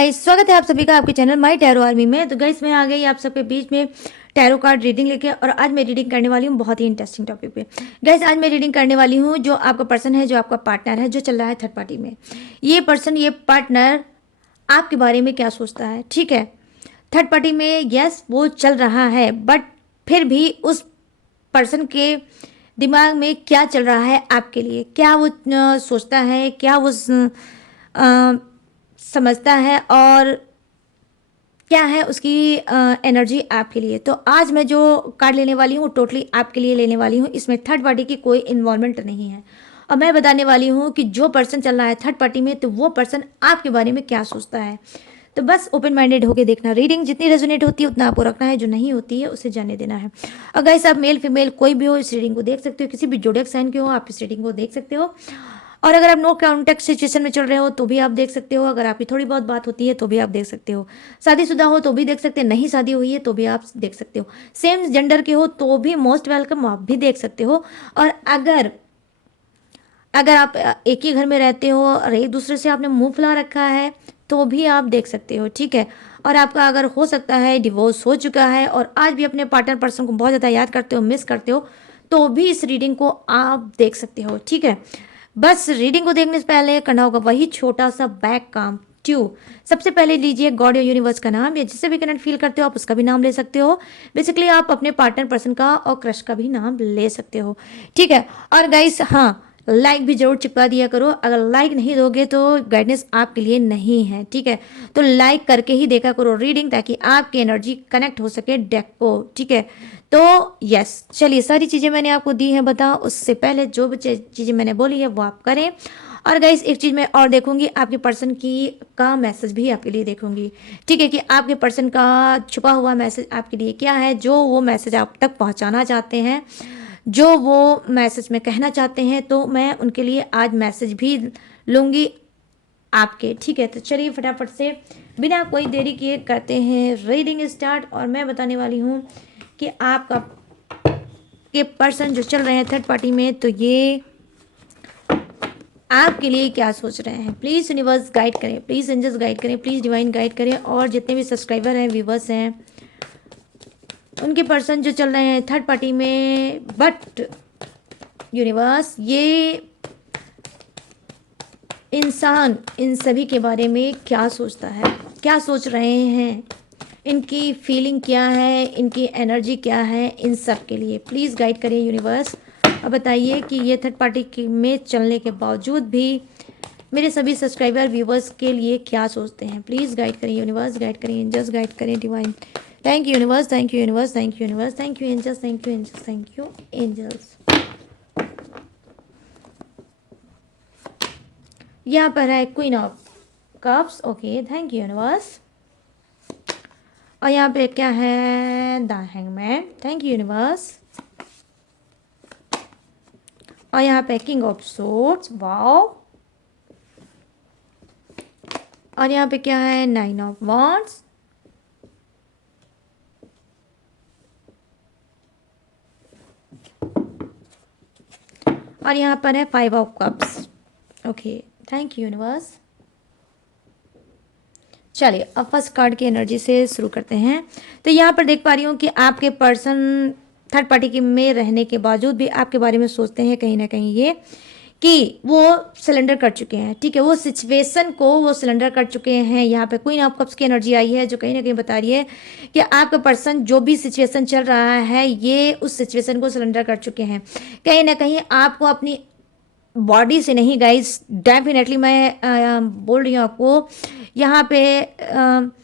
Guys, स्वागत है आप सभी का आपके चैनल माय टैरो आर्मी में। तो गाइस, मैं आ गई आप सबके बीच में टैरो कार्ड रीडिंग लेके, और आज मैं रीडिंग करने वाली हूँ बहुत ही इंटरेस्टिंग टॉपिक पे। गाइस, आज मैं रीडिंग करने वाली हूँ जो आपका पर्सन है, जो आपका पार्टनर है, जो चल रहा है थर्ड पार्टी में। ये पर्सन, ये पार्टनर आपके बारे में क्या सोचता है। ठीक है, थर्ड पार्टी में यस वो चल रहा है, बट फिर भी उस पर्सन के दिमाग में क्या चल रहा है आपके लिए, क्या वो सोचता है, क्या वो समझता है, और क्या है उसकी एनर्जी आपके लिए। तो आज मैं जो कार्ड लेने वाली हूँ वो टोटली आपके लिए लेने वाली हूँ। इसमें थर्ड पार्टी की कोई इन्वॉल्वमेंट नहीं है, और मैं बताने वाली हूँ कि जो पर्सन चल रहा है थर्ड पार्टी में, तो वो पर्सन आपके बारे में क्या सोचता है। तो बस ओपन माइंडेड होकर देखना। रीडिंग जितनी रेजोनेट होती है उतना आपको रखना है, जो नहीं होती है उसे जाने देना है। अगर इस आप मेल फीमेल कोई भी हो, इस रीडिंग को देख सकते हो। किसी भी जोडिएक साइन के हो, आप इस रीडिंग को देख सकते हो। और अगर आप नो कॉन्टेक्ट सिचुएशन में चल रहे हो तो भी आप देख सकते हो। अगर आपकी थोड़ी बहुत बात होती है तो भी आप देख सकते हो। शादीशुदा हो तो भी देख सकते हैं, नहीं शादी हुई है तो भी आप देख सकते हो। सेम जेंडर के हो तो भी मोस्ट वेलकम, आप भी देख सकते हो। और अगर अगर आप एक ही घर में रहते हो और एक दूसरे से आपने मुंह फुला रखा है तो भी आप देख सकते हो। ठीक है, और आपका अगर हो सकता है डिवोर्स हो चुका है और आज भी अपने पार्टनर पर्सन को बहुत ज़्यादा याद करते हो, मिस करते हो, तो भी इस रीडिंग को आप देख सकते हो। ठीक है, बस रीडिंग को देखने से पहले करना होगा वही छोटा सा बैक काम। सबसे पहले लीजिए गॉड या यूनिवर्स का नाम, या जिससे भी कनेक्ट फील करते हो आप उसका भी नाम ले सकते हो। बेसिकली आप अपने पार्टनर पर्सन का और क्रश का भी नाम ले सकते हो। ठीक है, और गाइस हाँ, लाइक भी जरूर चिपका दिया करो। अगर लाइक नहीं दोगे तो गाइडेंस आपके लिए नहीं है। ठीक है, तो लाइक करके ही देखा करो रीडिंग, ताकि आपकी एनर्जी कनेक्ट हो सके डेक को। ठीक है, तो यस, चलिए सारी चीज़ें मैंने आपको दी हैं बता। उससे पहले जो भी चीज़ें मैंने बोली है वो आप करें। और गाइस एक चीज़ मैं और देखूंगी, आपके पर्सन की का मैसेज भी आपके लिए देखूंगी। ठीक है, कि आपके पर्सन का छुपा हुआ मैसेज आपके लिए क्या है, जो वो मैसेज आप तक पहुंचाना चाहते हैं, जो वो मैसेज में कहना चाहते हैं। तो मैं उनके लिए आज मैसेज भी लूँगी आपके। ठीक है, तो चलिए फटाफट से बिना कोई देरी किए करते हैं रीडिंग स्टार्ट। और मैं बताने वाली हूँ कि आपका के पर्सन जो चल रहे हैं थर्ड पार्टी में, तो ये आपके लिए क्या सोच रहे हैं। प्लीज़ यूनिवर्स गाइड करें, प्लीज़ एंजल्स गाइड करें, प्लीज़ डिवाइन गाइड करें। और जितने भी सब्सक्राइबर हैं, व्यूवर्स हैं, उनके पर्सन जो चल रहे हैं थर्ड पार्टी में, बट यूनिवर्स ये इंसान इन सभी के बारे में क्या सोचता है, क्या सोच रहे हैं, इनकी फीलिंग क्या है, इनकी एनर्जी क्या है, इन सब के लिए प्लीज़ गाइड करिए यूनिवर्स। अब बताइए कि ये थर्ड पार्टी में चलने के बावजूद भी मेरे सभी सब्सक्राइबर व्यूवर्स के लिए क्या सोचते हैं। प्लीज़ गाइड करें यूनिवर्स, गाइड करें एंजल्स, गाइड करें divine. Thank you universe, thank you universe, thank you universe, thank you angels, thank you angels, thank you angels. यहाँ पर है queen of cups. Okay, thank you universe. और यहाँ पे क्या है, the hangman. Thank you universe. और यहाँ पे किंग ऑफ सोर्ड्स। वाओ। और यहाँ पे क्या है, नाइन ऑफ वॉन्ड्स। और यहाँ पर है five of cups. Okay, thank you universe. चलिए अब फर्स्ट कार्ड की एनर्जी से शुरू करते हैं। तो यहाँ पर देख पा रही हूँ कि आपके पर्सन थर्ड पार्टी के में रहने के बावजूद भी आपके बारे में सोचते हैं कहीं ना कहीं ये कि वो सिलेंडर कर चुके हैं। ठीक है, वो सिचुएशन को वो सिलेंडर कर चुके हैं। यहाँ पे क्वीन ऑफ कप्स की एनर्जी आई है, जो कहीं ना कहीं बता रही है कि आपका पर्सन जो भी सिचुएशन चल रहा है, ये उस सिचुएशन को सिलेंडर कर चुके हैं। कहीं ना कहीं आपको अपनी बॉडी से नहीं गाइस, डेफिनेटली मैं बोल रही हूँ आपको यहाँ पे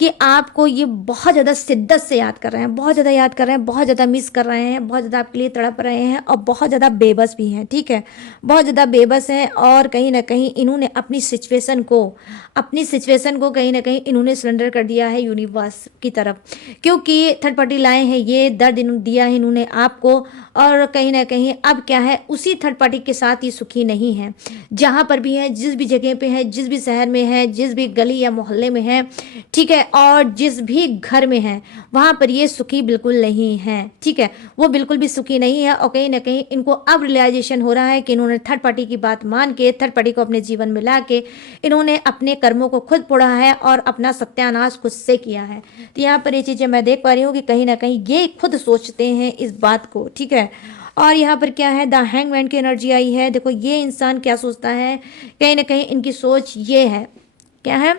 कि आपको ये बहुत ज़्यादा शिद्दत से याद कर रहे हैं, बहुत ज़्यादा याद कर रहे हैं, बहुत ज़्यादा मिस कर रहे हैं, बहुत ज़्यादा आपके लिए तड़प रहे हैं, और बहुत ज़्यादा बेबस भी हैं। ठीक है, बहुत ज़्यादा बेबस हैं, और कहीं ना कहीं इन्होंने अपनी सिचुएशन को कहीं ना कहीं इन्होंने सरेंडर कर दिया है यूनिवर्स की तरफ, क्योंकि थर्ड पार्टी लाए हैं, ये दर्द दिया है इन्होंने आपको। और कहीं ना कहीं अब क्या है, उसी थर्ड पार्टी के साथ ही सुखी नहीं है। जहाँ पर भी है, जिस भी जगह पे है, जिस भी शहर में है, जिस भी गली या मोहल्ले में है, ठीक है, और जिस भी घर में हैं वहाँ पर ये सुखी बिल्कुल नहीं हैं, ठीक है, वो बिल्कुल भी सुखी नहीं है। और कहीं ना कहीं इनको अब रियलाइजेशन हो रहा है कि इन्होंने थर्ड पार्टी की बात मान के, थर्ड पार्टी को अपने जीवन में ला के इन्होंने अपने कर्मों को खुद पोड़ा है और अपना सत्यानाश खुद से किया है। तो यहाँ पर ये चीज़ें मैं देख पा रही हूँ कि कहीं ना कहीं ये खुद सोचते हैं इस बात को, ठीक है। और यहाँ पर क्या है, द हैंगमैन की एनर्जी आई है। देखो ये इंसान क्या सोचता है, कहीं ना कहीं इनकी सोच ये है, क्या है,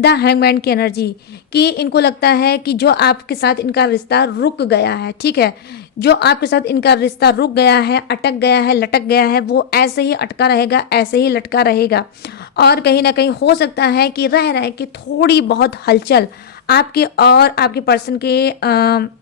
द हैंगमैन की एनर्जी, कि इनको लगता है कि जो आपके साथ इनका रिश्ता रुक गया है, ठीक है, जो आपके साथ इनका रिश्ता रुक गया है, अटक गया है, लटक गया है, वो ऐसे ही अटका रहेगा, ऐसे ही लटका रहेगा। और कहीं ना कहीं हो सकता है कि रह रहे कि थोड़ी बहुत हलचल आपके और आपके पर्सन के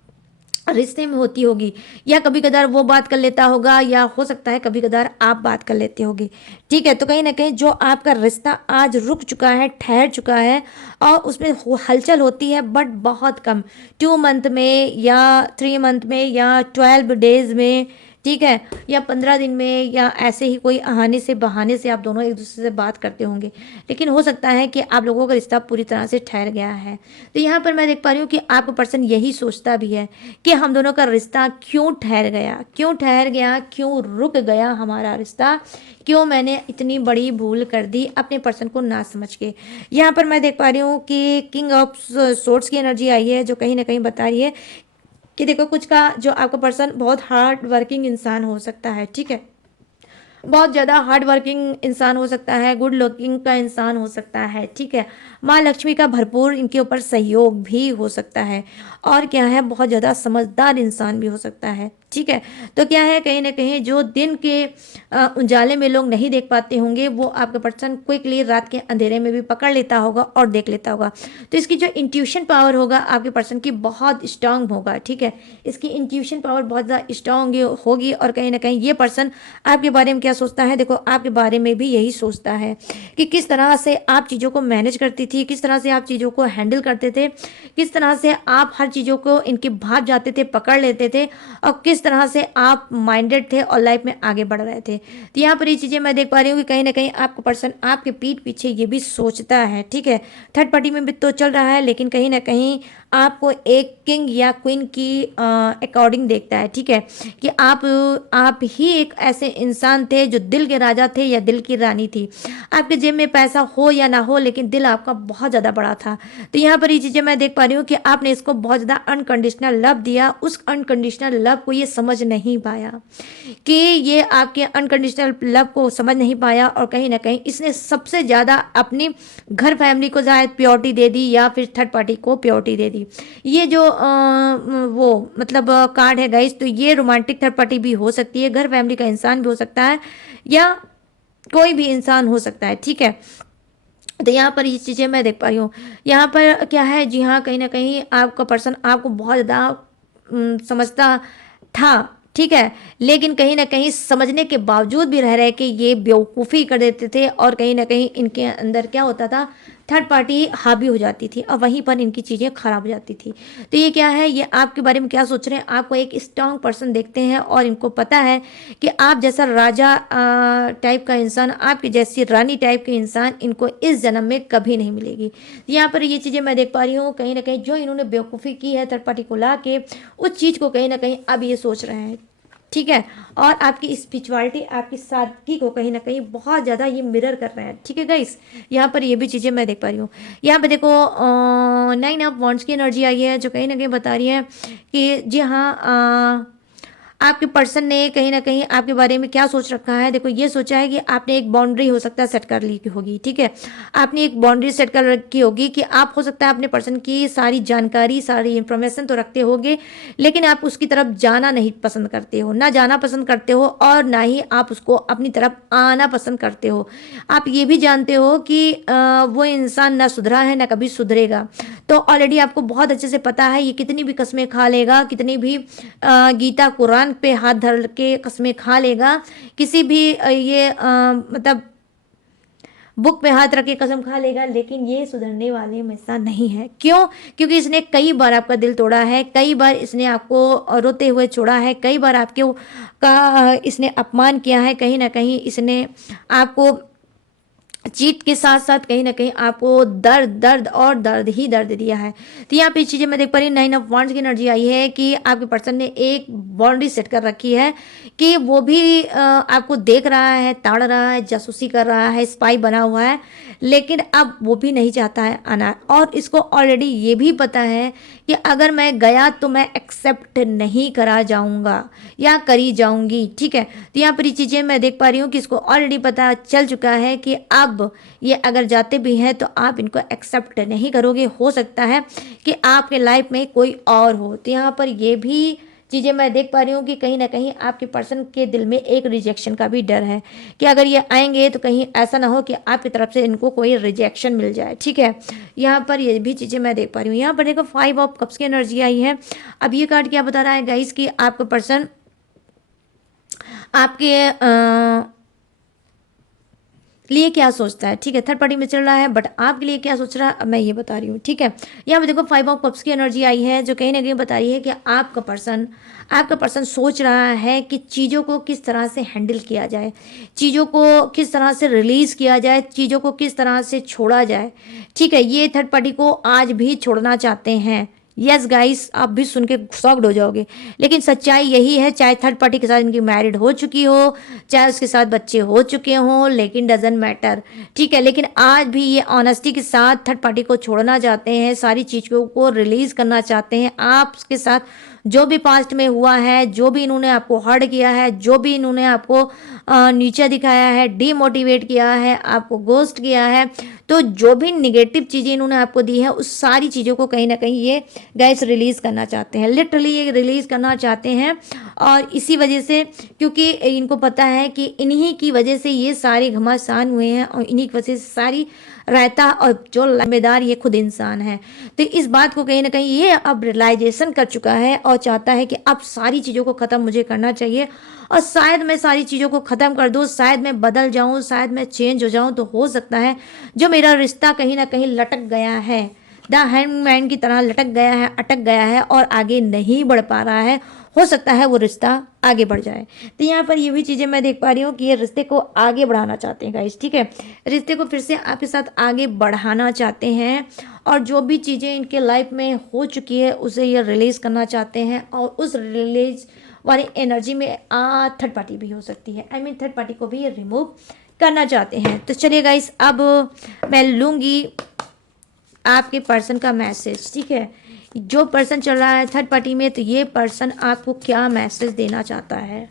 रिश्ते में होती होगी, या कभी कदार वो बात कर लेता होगा, या हो सकता है कभी कदार आप बात कर लेते होगे, ठीक है। तो कहीं ना कहीं जो आपका रिश्ता आज रुक चुका है, ठहर चुका है, और उसमें हलचल होती है बट बहुत कम, 2 मंथ में या 3 मंथ में या 12 डेज में, ठीक है, या 15 दिन में, या ऐसे ही कोई आहाने से बहाने से आप दोनों एक दूसरे से बात करते होंगे, लेकिन हो सकता है कि आप लोगों का रिश्ता पूरी तरह से ठहर गया है। तो यहाँ पर मैं देख पा रही हूँ कि आपका पर्सन यही सोचता भी है कि हम दोनों का रिश्ता क्यों ठहर गया, क्यों ठहर गया, क्यों रुक गया हमारा रिश्ता, क्यों मैंने इतनी बड़ी भूल कर दी अपने पर्सन को ना समझ के। यहाँ पर मैं देख पा रही हूँ कि किंग ऑफ सोर्ड्स की एनर्जी आई है, जो कहीं ना कहीं बता रही है कि देखो कुछ का जो आपका पर्सन बहुत हार्ड वर्किंग इंसान हो सकता है, ठीक है, बहुत ज़्यादा हार्ड वर्किंग इंसान हो सकता है, गुड लुकिंग का इंसान हो सकता है, ठीक है, माँ लक्ष्मी का भरपूर इनके ऊपर सहयोग भी हो सकता है, और क्या है, बहुत ज़्यादा समझदार इंसान भी हो सकता है, ठीक है। तो क्या है, कहीं ना कहीं जो दिन के उजाले में लोग नहीं देख पाते होंगे, वो आपका पर्सन क्विकली रात के अंधेरे में भी पकड़ लेता होगा और देख लेता होगा। तो इसकी जो इंट्यूशन पावर होगा आपके पर्सन की बहुत स्ट्रांग होगा, ठीक है, इसकी इंट्यूशन पावर बहुत ज़्यादा स्ट्रांग होगी। और कहीं ना कहीं ये पर्सन आपके बारे में क्या सोचता है, देखो आपके बारे में भी यही सोचता है कि किस तरह से आप चीज़ों को मैनेज करती थी, किस तरह से आप चीज़ों को हैंडल करते थे, किस तरह से आप हर चीज़ों को इनके भाग जाते थे, पकड़ लेते थे, और किस तरह से आप माइंडेड थे और लाइफ में आगे बढ़ रहे थे। तो यहाँ पर ये चीज़ें मैं देख पा रही हूँ कि कहीं ना कहीं आपका पर्सन आपके पीठ पीछे ये भी सोचता है, ठीक है, थर्ड पार्टी में भी तो चल रहा है, लेकिन कहीं ना कहीं आपको एक किंग या क्वीन की अकॉर्डिंग देखता है, ठीक है, कि आप ही एक ऐसे इंसान थे जो दिल के राजा थे या दिल की रानी थी। आपके जेब में पैसा हो या ना हो, लेकिन दिल आपका बहुत ज़्यादा बड़ा था। तो यहाँ पर ये चीज़ें मैं देख पा रही हूँ कि आपने इसको बहुत ज़्यादा अनकंडीशनल लव दिया, उस अनकंडीशनल लव को ये समझ नहीं पाया, कि ये आपके अनकंडीशनल लव को समझ नहीं पाया, और कहीं ना कहीं इसने सबसे ज़्यादा अपनी घर फैमिली को शायद प्योरिटी दे दी, या फिर थर्ड पार्टी को प्योरिटी दे दी। ये जो वो मतलब कार्ड है गाइस, तो ये रोमांटिक थर्ड पार्टी भी हो सकती है, घर फैमिली का इंसान भी हो सकता है, या कोई भी इंसान हो सकता है, ठीक है। तो यहाँ पर ये चीज़ें मैं देख पा रही हूँ। यहाँ पर क्या है, जी हाँ, कहीं ना कहीं आपका पर्सन आपको बहुत ज़्यादा समझता था, ठीक है, लेकिन कहीं ना कहीं समझने के बावजूद भी रह रहे कि ये बेवकूफ़ी कर देते थे, और कहीं ना कहीं इनके अंदर क्या होता था, थर्ड पार्टी हावी हो जाती थी, और वहीं पर इनकी चीज़ें खराब हो जाती थी। तो ये क्या है, ये आपके बारे में क्या सोच रहे हैं, आपको एक स्ट्रांग पर्सन देखते हैं, और इनको पता है कि आप जैसा राजा टाइप का इंसान, आपकी जैसी रानी टाइप के इंसान इनको इस जन्म में कभी नहीं मिलेगी। यहाँ पर ये चीज़ें मैं देख पा रही हूँ, कहीं ना कहीं जो इन्होंने बेवकूफ़ी की है थर्ड पार्टी को ला के, उस चीज़ को कहीं ना कहीं अब ये सोच रहे हैं, ठीक है। और आपकी स्पिरिचुअलिटी, आपकी सादगी को कहीं ना कहीं बहुत ज़्यादा ये मिरर कर रहे हैं, ठीक है गाइस। यहाँ पर ये भी चीज़ें मैं देख पा रही हूँ। यहाँ पे देखो 9 ऑफ वॉन्ड्स की एनर्जी आई है, जो कहीं ना कहीं बता रही है कि जी हाँ, आपके पर्सन ने कहीं ना कहीं आपके बारे में क्या सोच रखा है। देखो ये सोचा है कि आपने एक बाउंड्री हो सकता है सेट कर ली होगी, ठीक है, आपने एक बाउंड्री सेट कर रखी होगी कि आप हो सकता है अपने पर्सन की सारी जानकारी, सारी इंफॉर्मेशन तो रखते होगे, लेकिन आप उसकी तरफ जाना नहीं पसंद करते हो, ना जाना पसंद करते हो, और ना ही आप उसको अपनी तरफ आना पसंद करते हो। आप ये भी जानते हो कि वो इंसान ना सुधरा है, ना कभी सुधरेगा। तो ऑलरेडी आपको बहुत अच्छे से पता है ये कितनी भी कस्में खा लेगा, कितनी भी गीता कुरान पे हाथ धर के कस्में खा लेगा, किसी भी ये मतलब बुक पे हाथ रख के कसम खा लेगा, लेकिन ये सुधरने वाले हमेशा नहीं है। क्यों? क्योंकि इसने कई बार आपका दिल तोड़ा है, कई बार इसने आपको रोते हुए छोड़ा है, कई बार आपके का इसने अपमान किया है, कहीं ना कहीं इसने आपको चीट के साथ साथ कहीं ना कहीं आपको दर्द दर्द और दर्द ही दर्द दिया है। तो यहाँ पे चीज़ें मैं देख पा रही हूँ, 9 ऑफ वांड्स की एनर्जी आई है कि आपके पर्सन ने एक बाउंड्री सेट कर रखी है कि वो भी आपको देख रहा है, ताड़ रहा है, जासूसी कर रहा है, स्पाई बना हुआ है, लेकिन अब वो भी नहीं चाहता है आना। और इसको ऑलरेडी ये भी पता है कि अगर मैं गया तो मैं एक्सेप्ट नहीं करा जाऊंगा या करी जाऊंगी। ठीक है, तो यहाँ पर ये चीज़ें मैं देख पा रही हूँ कि इसको ऑलरेडी पता चल चुका है कि अब ये अगर जाते भी हैं तो आप इनको एक्सेप्ट नहीं करोगे। हो सकता है कि आपके लाइफ में कोई और हो। तो यहाँ पर ये भी चीज़ें मैं देख पा रही हूँ कि कहीं ना कहीं आपके पर्सन के दिल में एक रिजेक्शन का भी डर है कि अगर ये आएंगे तो कहीं ऐसा ना हो कि आपकी तरफ से इनको कोई रिजेक्शन मिल जाए। ठीक है, यहाँ पर ये भी चीज़ें मैं देख पा रही हूँ। यहाँ पर देखो 5 ऑफ कप्स की एनर्जी आई है। अब ये कार्ड क्या बता रहा है गाइस कि आपका पर्सन आपके लिए क्या सोचता है। ठीक है, थर्ड पार्टी में चल रहा है, बट आपके लिए क्या सोच रहा है अब मैं ये बता रही हूँ। ठीक है, यहाँ पे देखो 5 ऑफ कप्स की एनर्जी आई है जो कहीं ना कहीं बता रही है कि आपका पर्सन सोच रहा है कि चीज़ों को किस तरह से हैंडल किया जाए, चीज़ों को किस तरह से रिलीज़ किया जाए, चीज़ों को किस तरह से छोड़ा जाए। ठीक है, ये थर्ड पार्टी को आज भी छोड़ना चाहते हैं। यस गाइस, आप भी सुन के शॉक्ड हो जाओगे, लेकिन सच्चाई यही है। चाहे थर्ड पार्टी के साथ इनकी मैरिड हो चुकी हो, चाहे उसके साथ बच्चे हो चुके हों, लेकिन डजंट मैटर। ठीक है, लेकिन आज भी ये ऑनेस्टी के साथ थर्ड पार्टी को छोड़ना चाहते हैं, सारी चीज़ों को रिलीज करना चाहते हैं। आपके साथ जो भी पास्ट में हुआ है, जो भी इन्होंने आपको हर्ट किया है, जो भी इन्होंने आपको नीचा दिखाया है, डीमोटिवेट किया है, आपको गोस्ट किया है, तो जो भी निगेटिव चीज़ें इन्होंने आपको दी है उस सारी चीज़ों को कहीं ना कहीं ये गैस रिलीज़ करना चाहते हैं। लिटरली ये रिलीज़ करना चाहते हैं। और इसी वजह से, क्योंकि इनको पता है कि इन्हीं की वजह से ये सारे घमासान हुए हैं और इन्हीं की वजह से सारी रहता और जो जिम्मेदार ये खुद इंसान है। तो इस बात को कहीं ना कहीं ये अब रियलाइजेशन कर चुका है और चाहता है कि अब सारी चीज़ों को ख़त्म मुझे करना चाहिए और शायद मैं सारी चीज़ों को ख़त्म कर दूँ, शायद मैं बदल जाऊँ, शायद मैं चेंज हो जाऊँ। तो हो सकता है जो मेरा रिश्ता कहीं ना कहीं लटक गया है, द हैंगमैन की तरह लटक गया है, अटक गया है और आगे नहीं बढ़ पा रहा है, हो सकता है वो रिश्ता आगे बढ़ जाए। तो यहाँ पर ये भी चीज़ें मैं देख पा रही हूँ कि ये रिश्ते को आगे बढ़ाना चाहते हैं गाइस। ठीक है, रिश्ते को फिर से आपके साथ आगे बढ़ाना चाहते हैं और जो भी चीज़ें इनके लाइफ में हो चुकी है उसे ये रिलीज़ करना चाहते हैं। और उस रिलीज वाली एनर्जी में थर्ड पार्टी भी हो सकती है, आई मीन थर्ड पार्टी को भी ये रिमूव करना चाहते हैं। तो चलिए गाइस, अब मैं लूँगी आपके पर्सन का मैसेज। ठीक है, जो पर्सन चल रहा है थर्ड पार्टी में, तो ये पर्सन आपको क्या मैसेज देना चाहता है,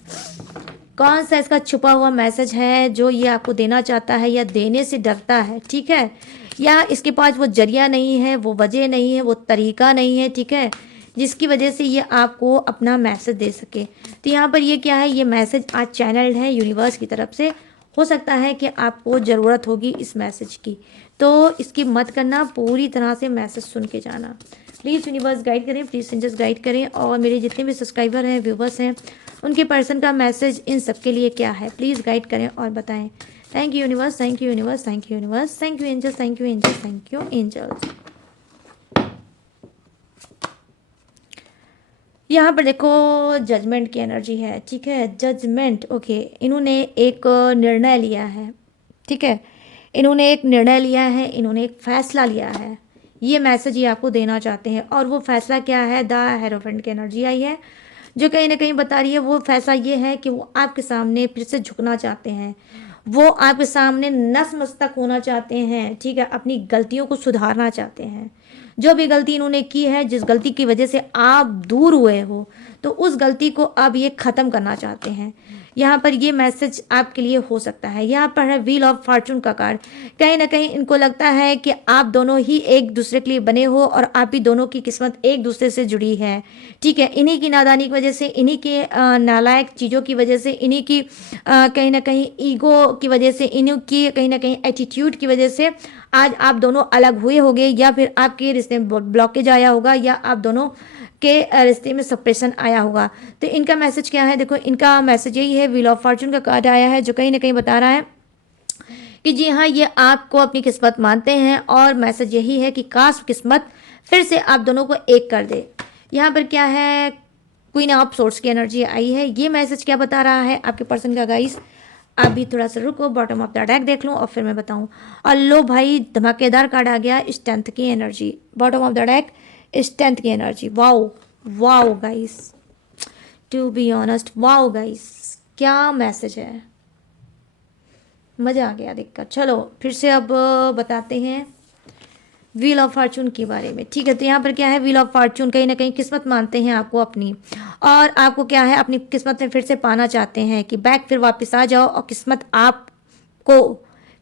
कौन सा इसका छुपा हुआ मैसेज है जो ये आपको देना चाहता है या देने से डरता है। ठीक है, या इसके पास वो जरिया नहीं है, वो वजह नहीं है, वो तरीका नहीं है। ठीक है, जिसकी वजह से ये आपको अपना मैसेज दे सके। तो यहाँ पर ये क्या है, ये मैसेज आज चैनल्ड है यूनिवर्स की तरफ से। हो सकता है कि आपको ज़रूरत होगी इस मैसेज की, तो इसकी मत करना, पूरी तरह से मैसेज सुन के जाना। प्लीज़ यूनिवर्स गाइड करें, प्लीज़ एंजल्स गाइड करें। और मेरे जितने भी सब्सक्राइबर हैं, व्यूवर्स हैं, उनके पर्सन का मैसेज इन सबके लिए क्या है, प्लीज़ गाइड करें और बताएं। Thank you universe, thank you universe, thank you universe, thank you angels, thank you angels, thank you angels. यहाँ पर देखो जजमेंट की एनर्जी है। ठीक है, जजमेंट, ओके, इन्होंने एक निर्णय लिया है। ठीक है, इन्होंने एक निर्णय लिया है, इन्होंने एक फैसला लिया है। ये मैसेज ये आपको देना चाहते हैं और वो फैसला क्या है, द हेरोफेंट की एनर्जी आई है जो कहीं ना कहीं बता रही है वो फैसला ये है कि वो आपके सामने फिर से झुकना चाहते हैं, वो आपके सामने नतमस्तक होना चाहते हैं। ठीक है, अपनी गलतियों को सुधारना चाहते हैं। जो भी गलती इन्होंने की है, जिस गलती की वजह से आप दूर हुए हो, तो उस गलती को अब ये ख़त्म करना चाहते हैं। यहाँ पर ये मैसेज आपके लिए हो सकता है। यहाँ पर है व्हील ऑफ फॉर्चून का कार्ड। कहीं ना कहीं इनको लगता है कि आप दोनों ही एक दूसरे के लिए बने हो और आप ही दोनों की किस्मत एक दूसरे से जुड़ी है। ठीक है, इन्हीं की नादानी की वजह से, इन्हीं के नालायक चीज़ों की वजह से, इन्हीं की कहीं ना कहीं ईगो की वजह से, इन्हीं की कहीं ना कहीं एटीट्यूड की वजह से आज आप दोनों अलग हुए होंगे, या फिर आपके रिश्ते में ब्लॉकेज आया होगा, या आप दोनों के रिश्ते में सेपरेशन आया होगा। तो इनका मैसेज क्या है, देखो इनका मैसेज यही है, व्हील ऑफ फॉर्चून का कार्ड आया है जो कहीं ना कहीं बता रहा है कि जी हाँ, ये आपको अपनी किस्मत मानते हैं और मैसेज यही है कि काश किस्मत फिर से आप दोनों को एक कर दे। यहाँ पर क्या है, क्वीन ऑफ सोर्ड्स की एनर्जी आई है। ये मैसेज क्या बता रहा है आपके पर्सन का गाइस, अभी थोड़ा सा रुको, बॉटम ऑफ द डेक देख लूँ और फिर मैं बताऊँ। और लो भाई, धमाकेदार कार्ड आ गया, स्ट्रेंथ की energy, bottom of the deck, strength की energy. Wow wow guys, to be honest wow guys, क्या मैसेज है, मज़ा आ गया देखकर। चलो फिर से अब बताते हैं व्हील ऑफ फॉर्चून के बारे में। ठीक है, तो यहाँ पर क्या है, व्हील ऑफ फॉर्चून कहीं ना कहीं किस्मत मानते हैं आपको अपनी, और आपको क्या है, अपनी किस्मत में फिर से पाना चाहते हैं कि बैक फिर वापस आ जाओ और किस्मत आपको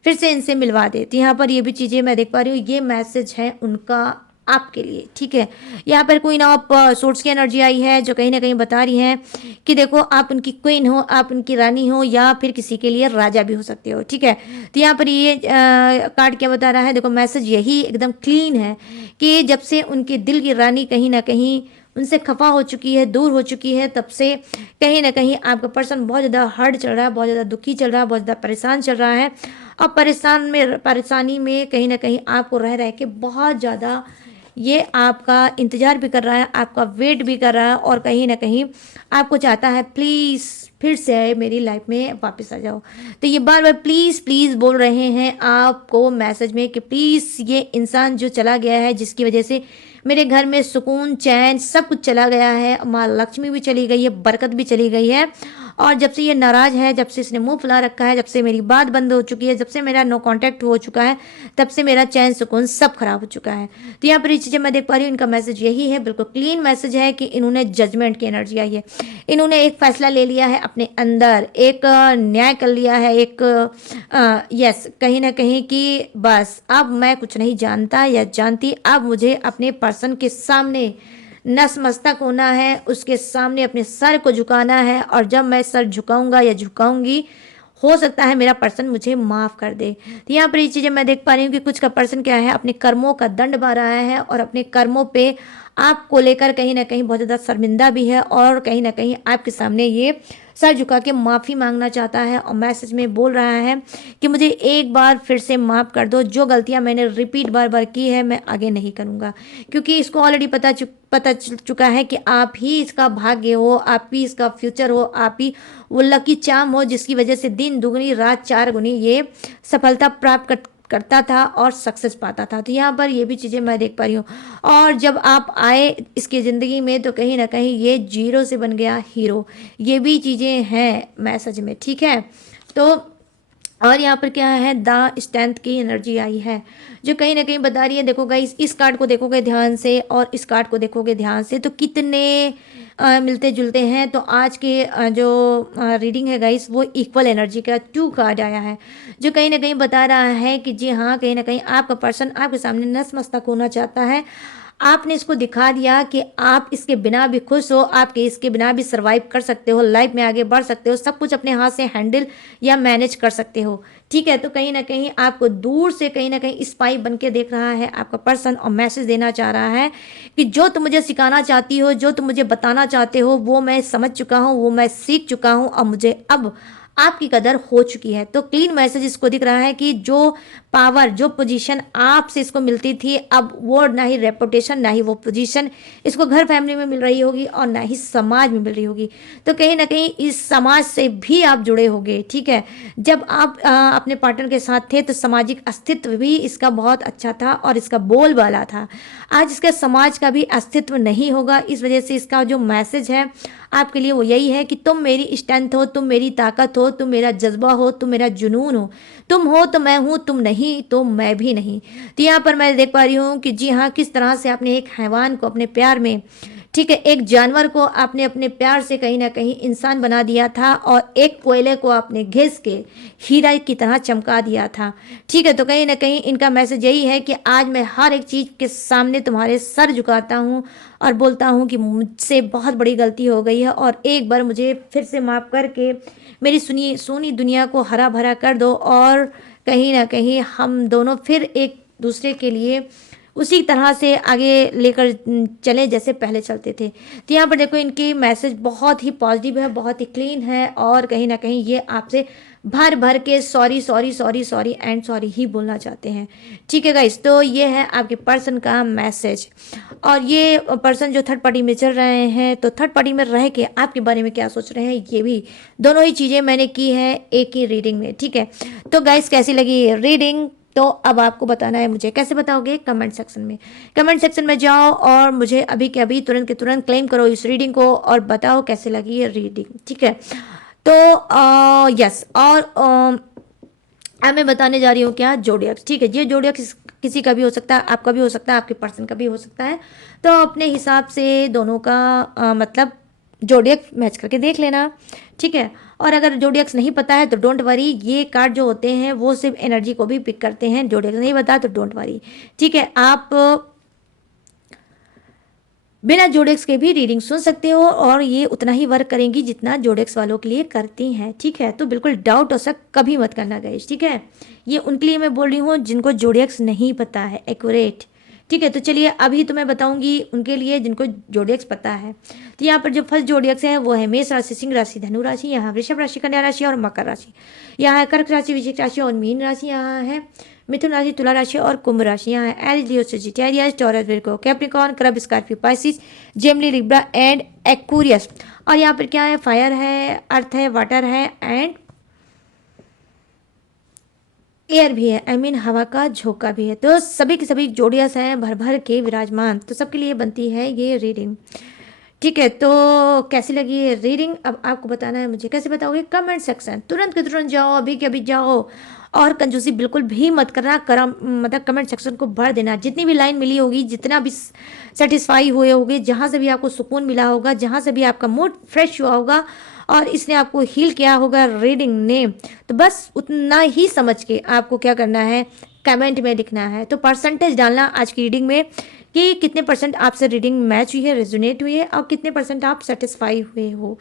फिर से इनसे मिलवा दे। तो यहाँ पर ये भी चीज़ें मैं देख पा रही हूँ, ये मैसेज है उनका आपके लिए। ठीक है, यहाँ पर क्वीन ऑफ सोर्ड्स की एनर्जी आई है जो कहीं ना कहीं बता रही है कि देखो आप उनकी क्वीन हो, आप उनकी रानी हो, या फिर किसी के लिए राजा भी हो सकते हो। ठीक है, तो यहाँ पर ये कार्ड क्या बता रहा है, देखो मैसेज यही एकदम क्लीन है कि जब से उनके दिल की रानी कहीं ना कहीं उनसे खफा हो चुकी है, दूर हो चुकी है, तब से कहीं ना कहीं आपका पर्सन बहुत ज़्यादा हर्ट चल रहा है, बहुत ज़्यादा दुखी चल रहा है, बहुत ज़्यादा परेशान चल रहा है। और परेशानी में कहीं ना कहीं आपको रह रह के बहुत ज़्यादा ये आपका इंतज़ार भी कर रहा है, आपका वेट भी कर रहा है, और कहीं ना कहीं आपको चाहता है प्लीज़ फिर से मेरी लाइफ में वापस आ जाओ। तो ये बार बार प्लीज़ प्लीज़ बोल रहे हैं आपको मैसेज में कि प्लीज़ ये इंसान जो चला गया है, जिसकी वजह से मेरे घर में सुकून चैन सब कुछ चला गया है, माँ लक्ष्मी भी चली गई है, बरकत भी चली गई है, और जब से ये नाराज़ है, जब से इसने मुंह फुला रखा है, जब से मेरी बात बंद हो चुकी है, जब से मेरा नो कांटेक्ट हो चुका है, तब से मेरा चैन सुकून सब खराब हो चुका है। तो यहाँ पर ये चीज़ें मैं देख पा रही हूँ, इनका मैसेज यही है, बिल्कुल क्लीन मैसेज है कि इन्होंने जजमेंट की एनर्जी आई है, इन्होंने एक फैसला ले लिया है अपने अंदर, एक न्याय कर लिया है, एक यस कहीं ना कहीं कि बस अब मैं कुछ नहीं जानता या जानती, अब मुझे अपने पर्सन के सामने नतमस्तक होना है, उसके सामने अपने सर को झुकाना है, और जब मैं सर झुकाऊंगा या झुकाऊंगी, हो सकता है मेरा पर्सन मुझे माफ़ कर दे। तो यहाँ पर ये चीज़ें मैं देख पा रही हूँ कि कुछ का पर्सन क्या है, अपने कर्मों का दंड भर रहा है, और अपने कर्मों पे आपको लेकर कहीं ना कहीं बहुत ज़्यादा शर्मिंदा भी है, और कहीं ना कहीं आपके सामने ये सर झुका के माफ़ी मांगना चाहता है, और मैसेज में बोल रहा है कि मुझे एक बार फिर से माफ़ कर दो, जो गलतियां मैंने रिपीट बार बार की है मैं आगे नहीं करूँगा, क्योंकि इसको ऑलरेडी पता चल चुका है कि आप ही इसका भाग्य हो, आप ही इसका फ्यूचर हो, आप ही वो लकी चार्म हो, जिसकी वजह से दिन दुगनी रात चार गुनी ये सफलता प्राप्त करता था और सक्सेस पाता था। तो यहाँ पर ये भी चीज़ें मैं देख पा रही हूँ, और जब आप आए इसकी ज़िंदगी में तो कहीं ना कहीं ये जीरो से बन गया हीरो, ये भी चीज़ें हैं मैसेज में। ठीक है, तो और यहाँ पर क्या है, द स्ट्रेंथ की एनर्जी आई है जो कहीं ना कहीं बता रही है, देखो गाइस इस कार्ड को देखोगे ध्यान से और इस कार्ड को देखोगे ध्यान से तो कितने मिलते जुलते हैं। तो आज के जो रीडिंग है गाइस वो इक्वल एनर्जी का 2 कार्ड आया है, जो कहीं ना कहीं बता रहा है कि जी हाँ, कहीं ना कहीं आपका पर्सन आपके सामने नतमस्तक होना चाहता है। आपने इसको दिखा दिया कि आप इसके बिना भी खुश हो, आप इसके बिना भी सरवाइव कर सकते हो, लाइफ में आगे बढ़ सकते हो, सब कुछ अपने हाथ से हैंडल या मैनेज कर सकते हो। ठीक है, तो कहीं ना कहीं आपको दूर से कहीं ना कहीं स्पाई बन के देख रहा है आपका पर्सन, और मैसेज देना चाह रहा है कि जो तुम मुझे सिखाना चाहती हो, जो तुम मुझे बताना चाहते हो, वो मैं समझ चुका हूँ, वो मैं सीख चुका हूँ, और मुझे अब आपकी कदर हो चुकी है। तो क्लीन मैसेज इसको दिख रहा है कि जो पावर, जो पोजीशन आपसे इसको मिलती थी, अब वो ना ही रेपुटेशन, ना ही वो पोजीशन इसको घर फैमिली में मिल रही होगी, और ना ही समाज में मिल रही होगी। तो कहीं ना कहीं इस समाज से भी आप जुड़े होंगे। ठीक है, जब आप अपने पार्टनर के साथ थे तो सामाजिक अस्तित्व भी इसका बहुत अच्छा था और इसका बोलबाला था। आज इसका समाज का भी अस्तित्व नहीं होगा, इस वजह से इसका जो मैसेज है आपके लिए वो यही है कि तुम मेरी स्ट्रेंथ हो, तुम मेरी ताकत हो, तुम मेरा जज्बा हो, तुम मेरा जुनून हो, तुम हो तो मैं हूँ, तुम नहीं तो मैं भी नहीं। तो यहाँ पर मैं देख पा रही हूँ कि जी हाँ, किस तरह से आपने एक हैवान को अपने प्यार में, ठीक है, एक जानवर को आपने अपने प्यार से कहीं ना कहीं इंसान बना दिया था, और एक कोयले को आपने घिस के हीरा की तरह चमका दिया था। ठीक है, तो कहीं ना कहीं इनका मैसेज यही है कि आज मैं हर एक चीज़ के सामने तुम्हारे सर झुकाता हूँ और बोलता हूँ कि मुझसे बहुत बड़ी गलती हो गई है, और एक बार मुझे फिर से माफ़ करके मेरी सोनी दुनिया को हरा भरा कर दो, और कहीं ना कहीं हम दोनों फिर एक दूसरे के लिए उसी तरह से आगे लेकर चलें जैसे पहले चलते थे। तो यहाँ पर देखो इनकी मैसेज बहुत ही पॉजिटिव है, बहुत ही क्लीन है और कहीं ना कहीं ये आपसे भर भर के sorry sorry sorry sorry and sorry ही बोलना चाहते हैं। ठीक है गाइस, तो ये है आपके पर्सन का मैसेज। और ये पर्सन जो थर्ड पार्टी में चल रहे हैं, तो थर्ड पार्टी में रह के आपके बारे में क्या सोच रहे हैं, ये भी दोनों ही चीज़ें मैंने की है एक ही रीडिंग में। ठीक है, तो गाइस कैसी लगी ये रीडिंग, तो अब आपको बताना है मुझे। कैसे बताओगे? कमेंट सेक्शन में। कमेंट सेक्शन में जाओ और मुझे अभी के अभी तुरंत के तुरंत क्लेम करो इस रीडिंग को और बताओ कैसे लगी ये रीडिंग। ठीक है, तो यस, और अब मैं बताने जा रही हूँ क्या, जोडियक्स। ठीक है, ये जोडियक्स किसी का भी हो सकता है, आपका भी हो सकता है, आपके पर्सन का भी हो सकता है। तो अपने हिसाब से दोनों का मतलब जोडियक्स मैच करके देख लेना। ठीक है, और अगर जोडियक्स नहीं पता है तो डोंट वरी, ये कार्ड जो होते हैं वो सिर्फ एनर्जी को भी पिक करते हैं। जोडियक्स नहीं पता तो डोंट वरी। ठीक है, आप बिना जोडेक्स के भी रीडिंग सुन सकते हो और ये उतना ही वर्क करेंगी जितना जोडेक्स वालों के लिए करती हैं। ठीक है, तो बिल्कुल डाउट और शक कभी मत करना गाइस। ठीक है, ये उनके लिए मैं बोल रही हूँ जिनको जोडेक्स नहीं पता है एक्यूरेट। ठीक है, तो चलिए अभी तो मैं बताऊंगी उनके लिए जिनको जोडियक्स पता है। तो यहाँ पर जो फर्स्ट जोडियक्स है वो है मेष राशि, सिंह राशि, धनु राशि, यहाँ वृषभ राशि, कन्या राशि और मकर राशि। यहाँ है कर्क राशि, वृश्चिक राशि और मीन राशि। यहाँ है मिथुन राशि, तुला राशि और कुंभ राशि। यहाँ है Aries, Leo, Sagittarius, Taurus, Virgo, Capricorn, crab, Scorpio, Pisces, Gemini, Libra and Aquarius. और यहाँ पर क्या है, फायर है, अर्थ है, वाटर है एंड एयर भी है, आई मीन हवा का झोंका भी है। तो सभी के सभी जोड़ियास हैं भर भर के विराजमान, तो सबके लिए बनती है ये रीडिंग। ठीक है, तो कैसी लगी ये रीडिंग अब आपको बताना है मुझे। कैसे बताओगे? कमेंट सेक्शन, तुरंत के तुरंत जाओ, अभी के अभी जाओ और कंजूसी बिल्कुल भी मत करना। मतलब कमेंट सेक्शन को भर देना, जितनी भी लाइन मिली होगी, जितना भी सेटिस्फाई हुए होगे, जहाँ से भी आपको सुकून मिला होगा, जहाँ से भी आपका मूड फ्रेश हुआ होगा और इसने आपको हील किया होगा रीडिंग ने, तो बस उतना ही समझ के आपको क्या करना है, कमेंट में लिखना है। तो परसेंटेज डालना आज की रीडिंग में कि कितने परसेंट आपसे रीडिंग मैच हुई है, रेजोनेट हुई है और कितने परसेंट आप सेटिस्फाई हुए हो।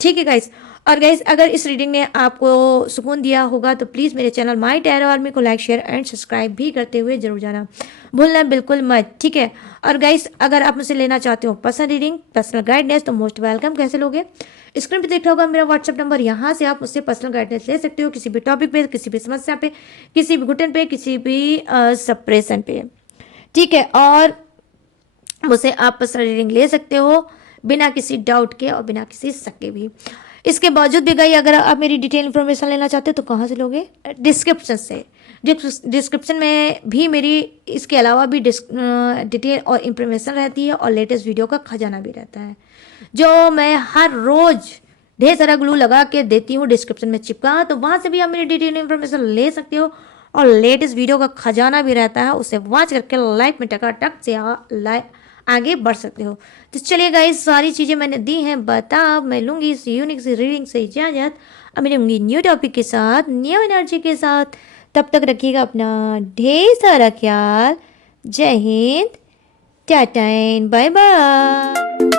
ठीक है गाइस, और गाइस अगर इस रीडिंग ने आपको सुकून दिया होगा तो प्लीज़ मेरे चैनल माय टैरो आर्मी को लाइक, शेयर एंड सब्सक्राइब भी करते हुए जरूर जाना, भूलना बिल्कुल मत। ठीक है, और गाइस अगर आप मुझसे लेना चाहते हो पर्सनल रीडिंग, पर्सनल गाइडेंस, तो मोस्ट वेलकम। कैसे लोगे? स्क्रीन पे देख रहा होगा मेरा व्हाट्सएप नंबर, यहाँ से आप मुझसे पर्सनल गाइडेंस ले सकते हो किसी भी टॉपिक पे, किसी भी समस्या पे, किसी भी घुटन पे, किसी भी सप्रेशन पे। ठीक है, और मुझसे आप पर्सनल रीडिंग ले सकते हो बिना किसी डाउट के और बिना किसी शक के भी। इसके बावजूद भी गई अगर आप मेरी डिटेल इन्फॉर्मेशन लेना चाहते हो तो कहाँ से लोगे? डिस्क्रिप्शन से। डिस्क्रिप्शन में भी मेरी इसके अलावा भी डिटेल और इन्फॉर्मेशन रहती है और लेटेस्ट वीडियो का खजाना भी रहता है, जो मैं हर रोज़ ढेर सारा ग्लू लगा के देती हूँ डिस्क्रिप्शन में चिपका, तो वहाँ से भी आप मेरी डिटेल इन्फॉर्मेशन ले सकते हो और लेटेस्ट वीडियो का खजाना भी रहता है, उसे वॉच करके लाइफ में टकाटक से आगे बढ़ सकते हो। तो चलिए गाइस, सारी चीज़ें मैंने दी हैं, बता मैं लूँगी इस यूनिक सी रीडिंग से इजाज़त। अब मिलूंगी न्यू टॉपिक के साथ, न्यू एनर्जी के साथ। तब तक रखिएगा अपना ढेर सारा ख्याल। जय हिंद, टाटा एंड बाय बाय।